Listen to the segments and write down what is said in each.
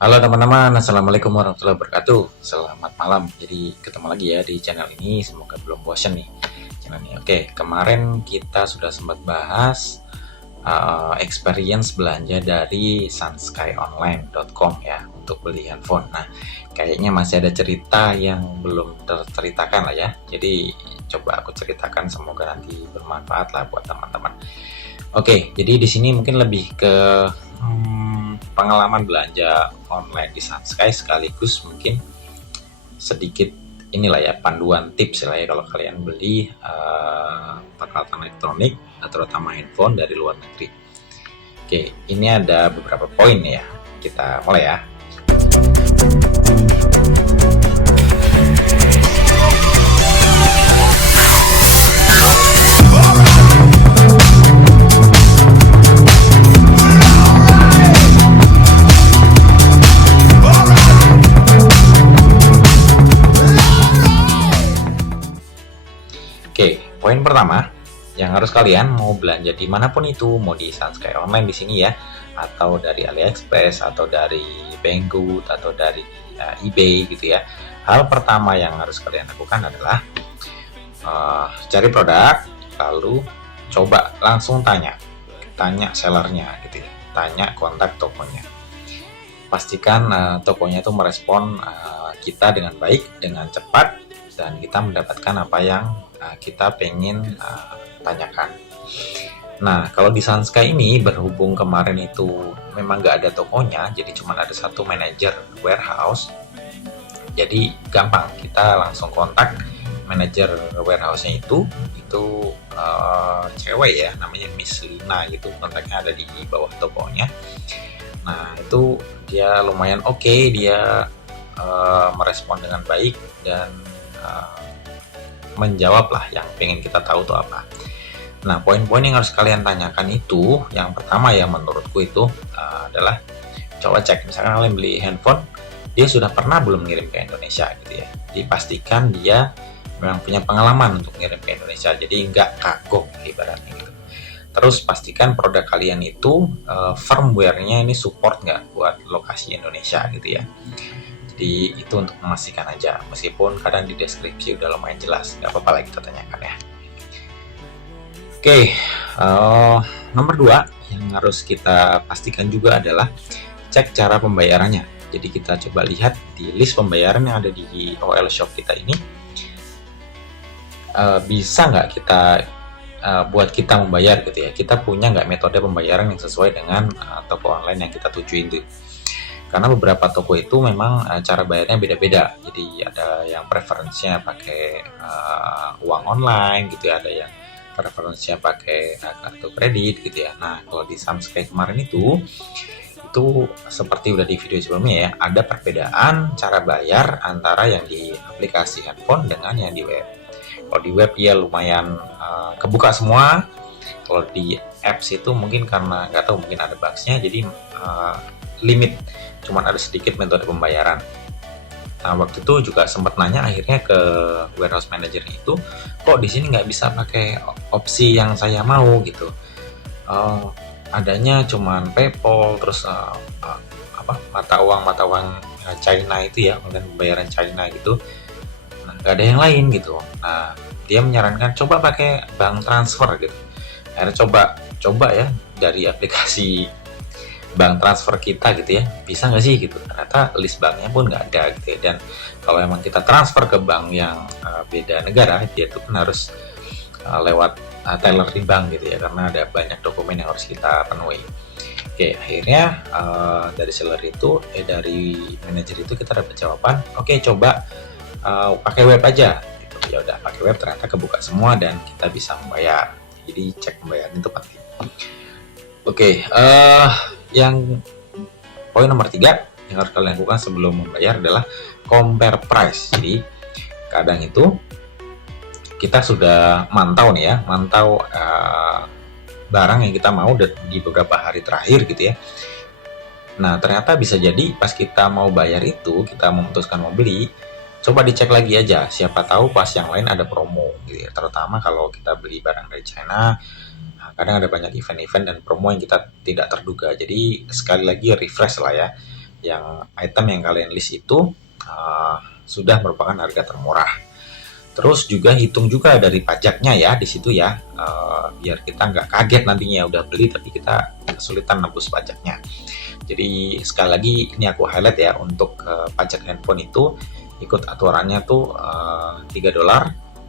Halo teman-teman, Assalamualaikum warahmatullahi wabarakatuh. Selamat malam. Jadi ketemu lagi ya di channel ini. Semoga belum bosan nih channel ini. Oke, kemarin kita sudah sempat bahas experience belanja dari sunskyonline.com ya untuk beli handphone. Nah, kayaknya masih ada cerita yang belum terceritakan lah ya. Jadi coba aku ceritakan, semoga nanti bermanfaat lah buat teman-teman. Oke, jadi di sini mungkin lebih ke pengalaman belanja online di Sunsky, sekaligus mungkin sedikit inilah ya panduan tips lah ya kalau kalian beli peralatan elektronik terutama handphone dari luar negeri. Oke, ini ada beberapa poin ya. Kita mulai ya. Oke, poin pertama yang harus kalian mau belanja dimanapun itu, mau di Sunsky Online di sini ya, atau dari AliExpress, atau dari Banggood, atau dari eBay gitu ya. Hal pertama yang harus kalian lakukan adalah cari produk, lalu coba langsung tanya sellernya gitu ya, tanya kontak tokonya. Pastikan tokonya itu merespon kita dengan baik, dengan cepat, dan kita mendapatkan apa yang kita pengen tanyakan. Nah, kalau di Sunsky ini berhubung kemarin itu memang nggak ada tokonya, jadi cuma ada satu manajer warehouse. Jadi gampang, kita langsung kontak manajer warehouse-nya itu cewek ya, namanya Miss Lina gitu, kontaknya ada di bawah tokonya. Nah, itu dia lumayan oke, dia merespon dengan baik dan menjawab lah yang pengen kita tahu tuh apa. Nah, poin-poin yang harus kalian tanyakan itu, yang pertama ya menurutku itu adalah coba cek, misalkan kalian beli handphone, dia sudah pernah belum ngirim ke Indonesia gitu ya. Dipastikan dia memang punya pengalaman untuk ngirim ke Indonesia, jadi nggak kagok ibaratnya gitu. Terus pastikan produk kalian itu firmware-nya ini support nggak buat lokasi Indonesia gitu ya. Jadi itu untuk memastikan aja, meskipun kadang di deskripsi udah lumayan jelas, nggak apa-apa lah kita tanyakan ya. Oke, nomor 2 yang harus kita pastikan juga adalah cek cara pembayarannya. Jadi kita coba lihat di list pembayaran yang ada di OL Shop kita ini, bisa nggak kita buat kita membayar gitu ya. Kita punya nggak metode pembayaran yang sesuai dengan toko online yang kita tuju itu. Karena beberapa toko itu memang cara bayarnya beda-beda. Jadi ada yang preferensinya pakai uang online gitu ya, ada yang preferensinya pakai kartu kredit gitu ya. Nah, kalau di Sunsky kemarin itu seperti udah di video sebelumnya ya, ada perbedaan cara bayar antara yang di aplikasi handphone dengan yang di web. Kalau di web ya lumayan kebuka semua. Kalau di apps itu mungkin karena nggak tahu, mungkin ada bugs-nya, jadi limit, cuman ada sedikit metode pembayaran. Nah, waktu itu juga sempat nanya akhirnya ke warehouse manager itu, kok di sini nggak bisa pakai opsi yang saya mau gitu. Adanya cuman PayPal, terus mata uang China itu ya, kemudian pembayaran China gitu. Nah, nggak ada yang lain gitu. Nah, dia menyarankan coba pakai bank transfer gitu. Akhirnya coba ya dari aplikasi bank transfer kita gitu ya, bisa nggak sih gitu. Ternyata list banknya pun nggak ada gitu ya. Dan kalau emang kita transfer ke bank yang beda negara, dia tuh kan harus lewat teller di bank gitu ya, karena ada banyak dokumen yang harus kita penuhi. Oke, akhirnya dari seller itu dari manajer itu kita dapat jawaban, oke, coba pakai web aja gitu. Ya udah, pakai web, ternyata kebuka semua dan kita bisa membayar. Jadi cek pembayaran itu penting. Oke, yang poin nomor 3 yang harus kalian lakukan sebelum membayar adalah compare price. Jadi kadang itu kita sudah mantau nih ya, barang yang kita mau di beberapa hari terakhir gitu ya. Nah, ternyata bisa jadi pas kita mau bayar itu, kita memutuskan mau beli, coba dicek lagi aja, siapa tahu pas yang lain ada promo gitu ya. Terutama kalau kita beli barang dari China, kadang ada banyak event-event dan promo yang kita tidak terduga. Jadi sekali lagi refresh lah ya, yang item yang kalian list itu sudah merupakan harga termurah. Terus juga hitung juga dari pajaknya ya di situ ya, biar kita nggak kaget nantinya udah beli tapi kita kesulitan nebus pajaknya. Jadi sekali lagi ini aku highlight ya, untuk pajak handphone itu ikut aturannya tuh $3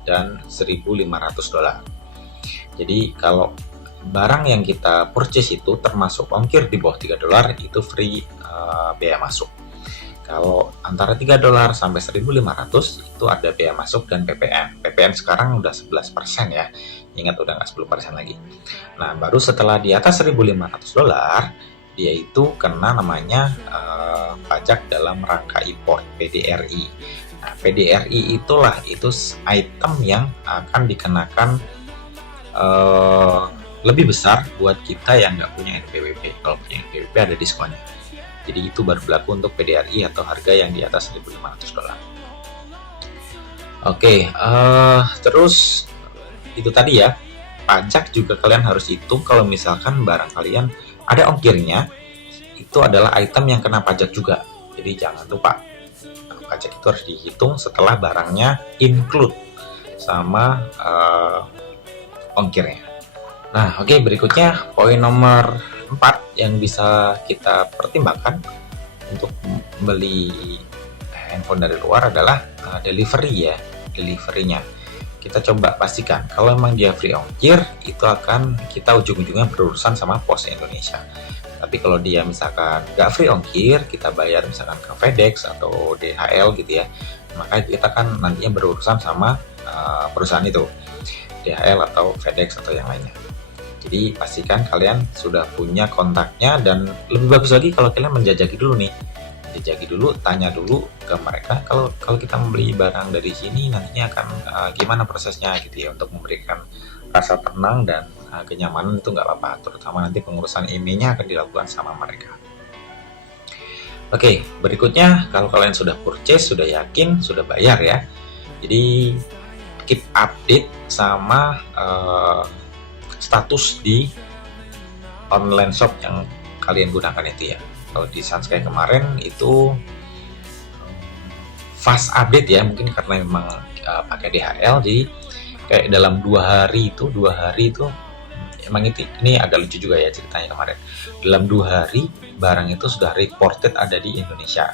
dan $1.500. Jadi kalau barang yang kita purchase itu termasuk ongkir di bawah $3 itu free biaya masuk. Kalau antara $3 sampai 1.500 itu ada biaya masuk dan PPN. PPN sekarang udah 11% ya. Ingat udah nggak 10% lagi. Nah, baru setelah di atas $1.500 dia itu kena namanya pajak dalam rangka import, PDRI. Nah, PDRI itu item yang akan dikenakan lebih besar buat kita yang nggak punya NPWP. Kalau punya NPWP ada diskonnya. Jadi itu baru berlaku untuk PDRI atau harga yang di atas $1.500. Oke, terus itu tadi ya, pajak juga kalian harus hitung kalau misalkan barang kalian ada ongkirnya, itu adalah item yang kena pajak juga. Jadi jangan lupa, pajak itu harus dihitung setelah barangnya include sama ongkirnya. Nah, oke, berikutnya poin nomor 4 yang bisa kita pertimbangkan untuk beli handphone dari luar adalah delivery ya, deliverynya. Kita coba pastikan kalau memang dia free ongkir, itu akan kita ujung-ujungnya berurusan sama Pos Indonesia. Tapi kalau dia misalkan nggak free ongkir, kita bayar misalkan ke FedEx atau DHL gitu ya, maka kita kan nantinya berurusan sama perusahaan itu, DHL atau FedEx atau yang lainnya. Jadi pastikan kalian sudah punya kontaknya, dan lebih bagus lagi kalau kalian menjajaki dulu nih. Jajaki dulu, tanya dulu ke mereka kalau kita membeli barang dari sini nantinya akan gimana prosesnya gitu ya, untuk memberikan rasa tenang dan kenyamanan itu nggak apa-apa. Terutama nanti pengurusan emailnya akan dilakukan sama mereka. Oke, berikutnya kalau kalian sudah purchase, sudah yakin, sudah bayar ya. Jadi keep update sama status di online shop yang kalian gunakan itu ya. Kalau di Sunsky kemarin itu fast update ya, mungkin karena memang pakai DHL, jadi kayak dalam 2 hari itu emang ini agak lucu juga ya ceritanya kemarin. Dalam 2 hari barang itu sudah reported ada di Indonesia.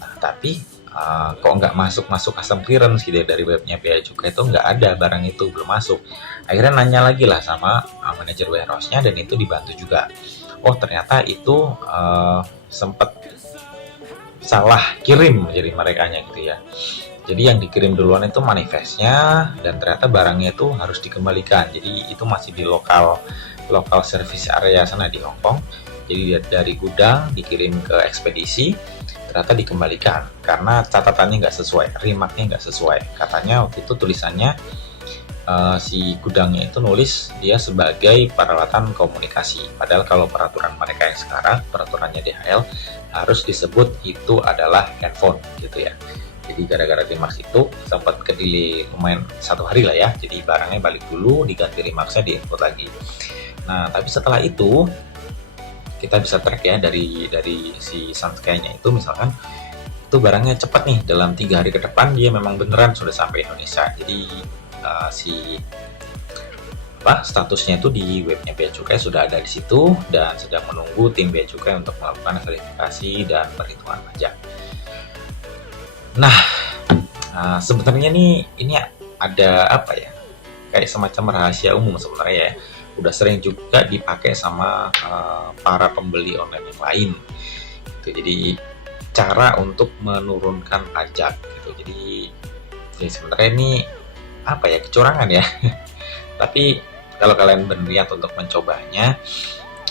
Nah, tapi kok nggak masuk custom clearance gitu ya, dari webnya Bea Cukai itu nggak ada, barang itu belum masuk. Akhirnya nanya lagi lah sama manajer warehouse-nya, dan itu dibantu juga. Oh ternyata itu sempat salah kirim jadi merekanya gitu ya. Jadi yang dikirim duluan itu manifestnya, dan ternyata barangnya itu harus dikembalikan. Jadi itu masih di lokal service area sana di Hong Kong. Jadi dari gudang dikirim ke ekspedisi, ternyata dikembalikan karena catatannya nggak sesuai, remarknya nggak sesuai. Katanya waktu itu tulisannya si gudangnya itu nulis dia sebagai peralatan komunikasi, padahal kalau peraturan mereka yang sekarang, peraturannya DHL, harus disebut itu adalah handphone gitu ya. Jadi gara-gara remarks itu sempat ke-delay lumayan 1 hari lah ya, jadi barangnya balik dulu, diganti remarksnya, diinput lagi. Nah tapi setelah itu kita bisa track ya dari si Sunsky-nya itu, misalkan itu barangnya cepat nih, dalam 3 hari ke depan dia memang beneran sudah sampai Indonesia. Jadi statusnya itu di webnya Bea Cukai sudah ada di situ, dan sedang menunggu tim Bea Cukai untuk melakukan verifikasi dan perhitungan pajak. Nah, sebenarnya nih ini ada apa ya, kayak semacam rahasia umum sebenarnya ya. Udah sering juga dipakai sama para pembeli online yang lain gitu. Jadi cara untuk menurunkan pajak gitu. Jadi sebenarnya ini apa ya, kecurangan ya. Tapi kalau kalian berniat untuk mencobanya,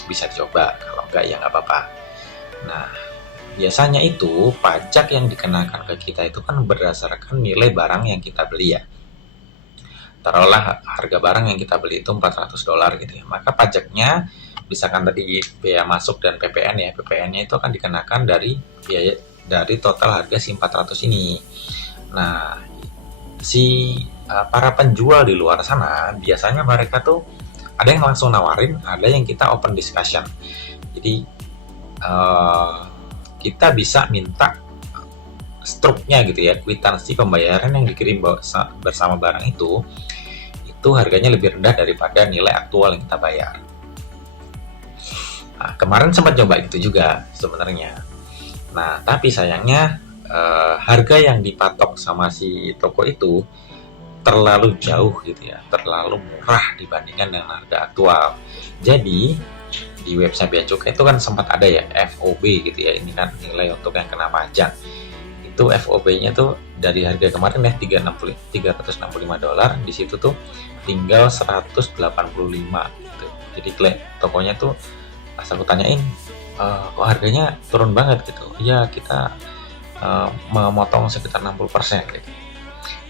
bisa dicoba. Kalau enggak ya nggak apa-apa. Nah biasanya itu pajak yang dikenakan ke kita itu kan berdasarkan nilai barang yang kita beli ya. Taruhlah harga barang yang kita beli itu $400 gitu ya, maka pajaknya misalkan tadi biaya masuk dan PPN ya, PPN-nya itu akan dikenakan dari biaya dari total harga si 400 ini. Nah si para penjual di luar sana biasanya mereka tuh ada yang langsung nawarin, ada yang kita open discussion. Jadi kita bisa minta struknya gitu ya, kwitansi pembayaran yang dikirim bersama barang itu harganya lebih rendah daripada nilai aktual yang kita bayar. Nah, kemarin sempat coba gitu juga sebenarnya. Nah, tapi sayangnya harga yang dipatok sama si toko itu terlalu jauh gitu ya, terlalu murah dibandingkan dengan harga aktual. Jadi di website Bea Cukai itu kan sempat ada ya FOB gitu ya, ini kan nilai untuk yang kena pajak. Itu FOB-nya tuh dari harga kemarin ya $365, di situ tuh tinggal 185 gitu. Jadi tokonya tuh pas aku tanyain, kok harganya turun banget gitu. Ya kita memotong sekitar 60% gitu.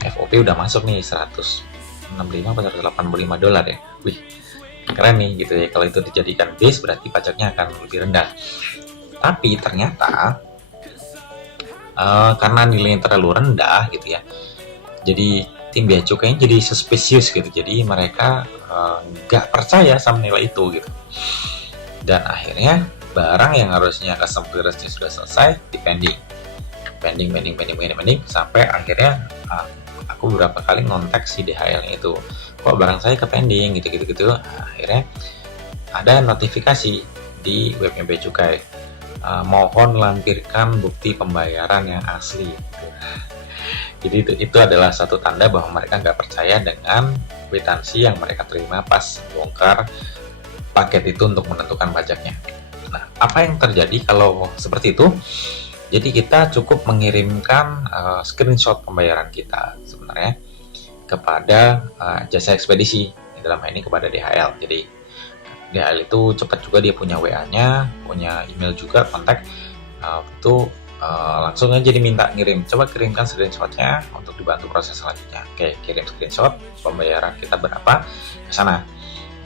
FOB udah masuk nih $165 atau $185 ya. Wih, keren nih gitu ya. Kalau itu dijadikan base berarti pajaknya akan lebih rendah. Tapi ternyata karena nilainya terlalu rendah gitu ya, jadi tim Bea Cukainya jadi suspicious gitu. Jadi mereka nggak percaya sama nilai itu gitu. Dan akhirnya barang yang harusnya custom clearance sudah selesai di pending sampai akhirnya aku beberapa kali ngontak si DHL itu, kok barang saya ke pending gitu. Akhirnya ada notifikasi di webnya Bea Cukai, mohon lampirkan bukti pembayaran yang asli. Jadi itu adalah satu tanda bahwa mereka nggak percaya dengan kwitansi yang mereka terima pas bongkar paket itu untuk menentukan pajaknya. Nah, apa yang terjadi kalau seperti itu? Jadi kita cukup mengirimkan screenshot pembayaran kita sebenarnya kepada jasa ekspedisi, dalam hal ini kepada DHL. Jadi DHL itu cepat juga, dia punya WA-nya, punya email juga, kontak, itu langsung aja diminta coba kirimkan screenshotnya untuk dibantu proses selanjutnya. Oke, kirim screenshot pembayaran kita berapa ke sana.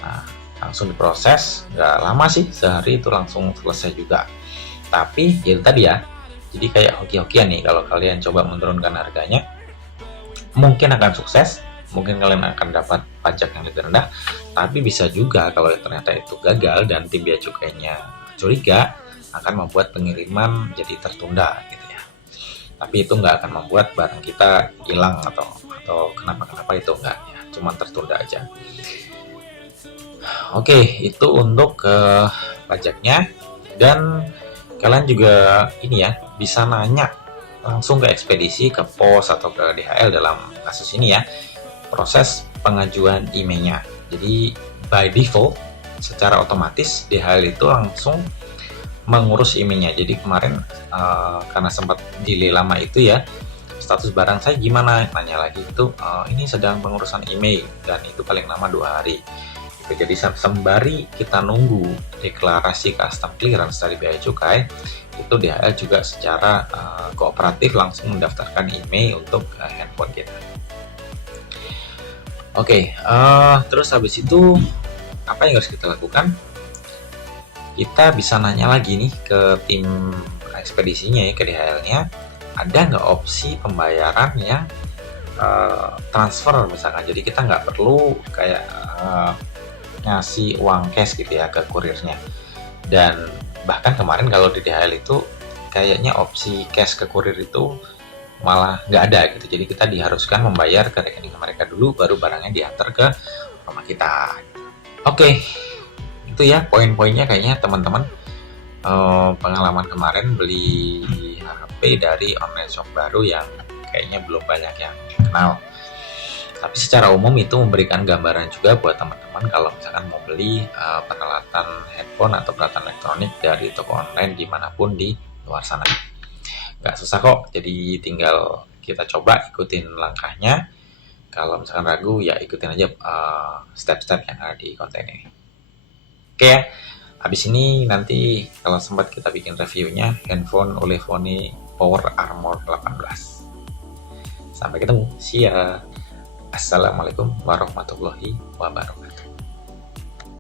Nah, langsung diproses, nggak lama sih, sehari itu langsung selesai juga. Tapi ya tadi ya, jadi kayak hoki-hokian nih, kalau kalian coba menurunkan harganya, mungkin akan sukses, mungkin kalian akan dapat pajak yang lebih rendah, tapi bisa juga kalau ternyata itu gagal dan tim Bea Cukainya curiga, akan membuat pengiriman jadi tertunda gitu ya. Tapi itu nggak akan membuat barang kita hilang atau kenapa-kenapa, itu enggak ya, cuma tertunda aja. Oke, itu untuk pajaknya. Dan kalian juga ini ya, bisa nanya langsung ke ekspedisi, ke pos atau ke DHL dalam kasus ini ya, proses pengajuan emailnya. Jadi by default secara otomatis DHL itu langsung mengurus emailnya. Jadi kemarin karena sempat delay lama itu ya, status barang saya gimana, nanya lagi itu, ini sedang pengurusan email dan itu paling lama 2 hari. Jadi sembari kita nunggu deklarasi custom clearance dari Bea Cukai, itu DHL juga secara kooperatif langsung mendaftarkan email untuk handphone kita. Oke, terus habis itu apa yang harus kita lakukan? Kita bisa nanya lagi nih ke tim ekspedisinya ya, ke DHL-nya, ada nggak opsi pembayaran yang transfer misalkan. Jadi kita nggak perlu kayak ngasih uang cash gitu ya ke kurirnya. Dan bahkan kemarin kalau di DHL itu kayaknya opsi cash ke kurir itu malah nggak ada gitu. Jadi kita diharuskan membayar ke rekening mereka dulu, baru barangnya diantar ke rumah kita. Oke, itu ya poin-poinnya kayaknya teman-teman. Pengalaman kemarin beli HP dari online shop baru yang kayaknya belum banyak yang kenal. Tapi secara umum itu memberikan gambaran juga buat teman-teman kalau misalkan mau beli peralatan handphone atau peralatan elektronik dari toko online dimanapun di luar sana. Nggak susah kok, jadi tinggal kita coba ikutin langkahnya. Kalau misalkan ragu ya ikutin aja step-step yang ada di konten ini. Oke ya, habis ini nanti kalau sempat kita bikin reviewnya handphone Ulefone Power Armor 18. Sampai ketemu, see ya. Assalamualaikum warahmatullahi wabarakatuh.